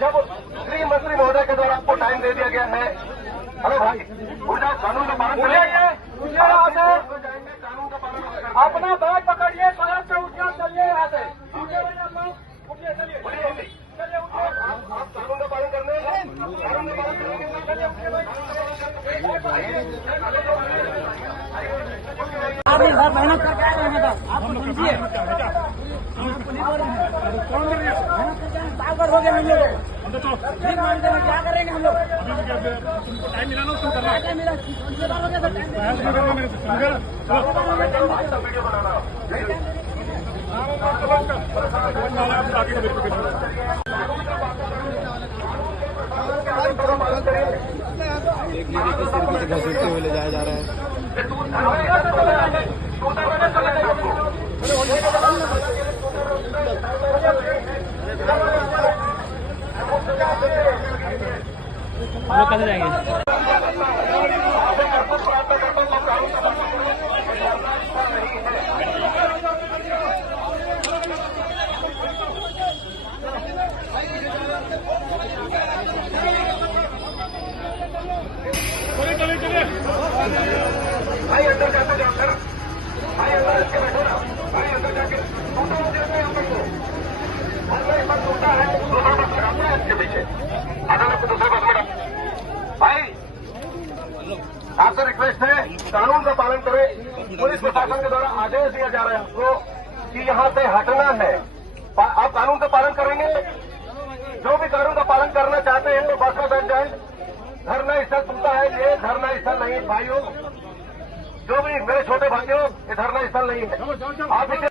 जब गृह मंत्री महोदय के द्वारा आपको टाइम दे दिया गया है, अरे भाई उठ जाओ, कानून का पालन करिए। कानून का पालन अपना बैग पकड़िए, सड़क से उठिए, चलिए यहाँ से। उठिए, चलिए, आप कानून का पालन करने, कानून का पालन करने आप दिन भर मेहनत करके आए हैं बेटा, आप समझिए। मेहनत करके साल भर हो गए हम लोग, फिर मानते हैं क्या करेंगे हम लोग। तुमको टाइम मिला ना, तुम करना है। टाइम मिला, इसके बाद हो गया सर, टाइम देख लीजिए किस तरीके से घसीटते हुए ले जाया जा रहा है। हम लोग कैसे जाएंगे? भाई अंदर जाते जाकर, भाई अंदर इसके बैठो ना, भाई अंदर जाके टूटा हो जाते हैं अपन को। दूसरा बस टूटा है, दूसरा बस लगाते हैं इसके पीछे, अदालत को दूसरे बस में डाल। भाई आपसे रिक्वेस्ट है, कानून का पालन करें। पुलिस प्रशासन के द्वारा आदेश दिया जा रहा है आपको कि यहाँ से हटना है। आप कानून का पालन करेंगे, जो भी कानून का पालन करना चाहते हैं तो बस में बैठ जाए। धरना स्थल टूटा है, ये धरना स्थल नहीं भाइयों, जो भी मेरे छोटे भाइयों, ये धरना स्थल नहीं है। आप इसे